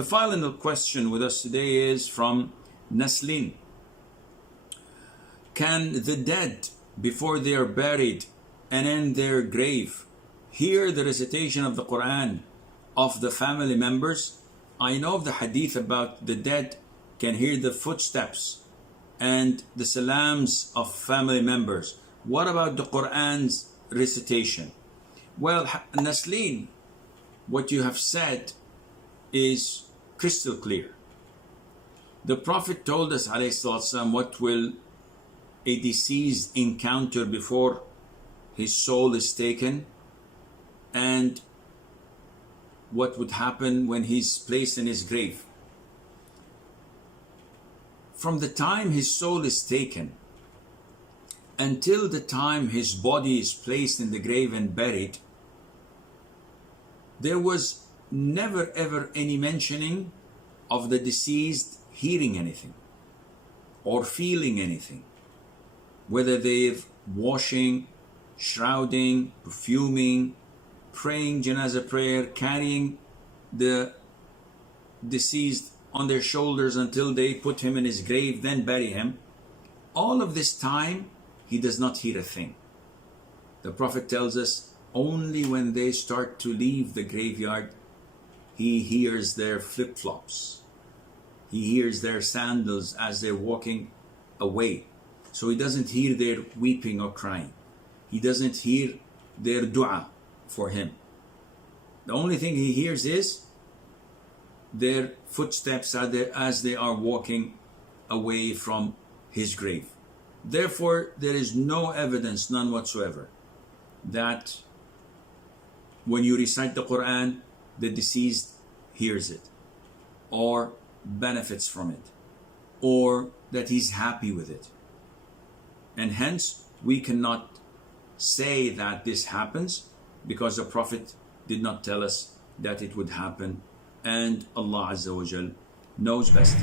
The final question with us today is from Naslin. Can the dead, before they are buried and in their grave, hear the recitation of the Quran of the family members? I know of the hadith about the dead can hear the footsteps and the salams of family members. What about the Quran's recitation? Well, Naslin, what you have said is crystal clear. The Prophet told us, ﷺ, what will a deceased encounter before his soul is taken, and what would happen when he's placed in his grave. From the time his soul is taken until the time his body is placed in the grave and buried, there was never ever any mentioning of the deceased hearing anything or feeling anything, whether they're washing, shrouding, perfuming, praying janazah prayer, carrying the deceased on their shoulders until they put him in his grave, then bury him. All of this time, he does not hear a thing. The Prophet tells us only when they start to leave the graveyard, he hears their flip-flops. He hears their sandals as they're walking away. So he doesn't hear their weeping or crying. He doesn't hear their dua for him. The only thing he hears is their footsteps as they are walking away from his grave. Therefore, there is no evidence, none whatsoever, that when you recite the Quran, the deceased hears it, or benefits from it, or that he's happy with it. And hence, we cannot say that this happens, because the Prophet did not tell us that it would happen, and Allah Azza wa Jal knows best.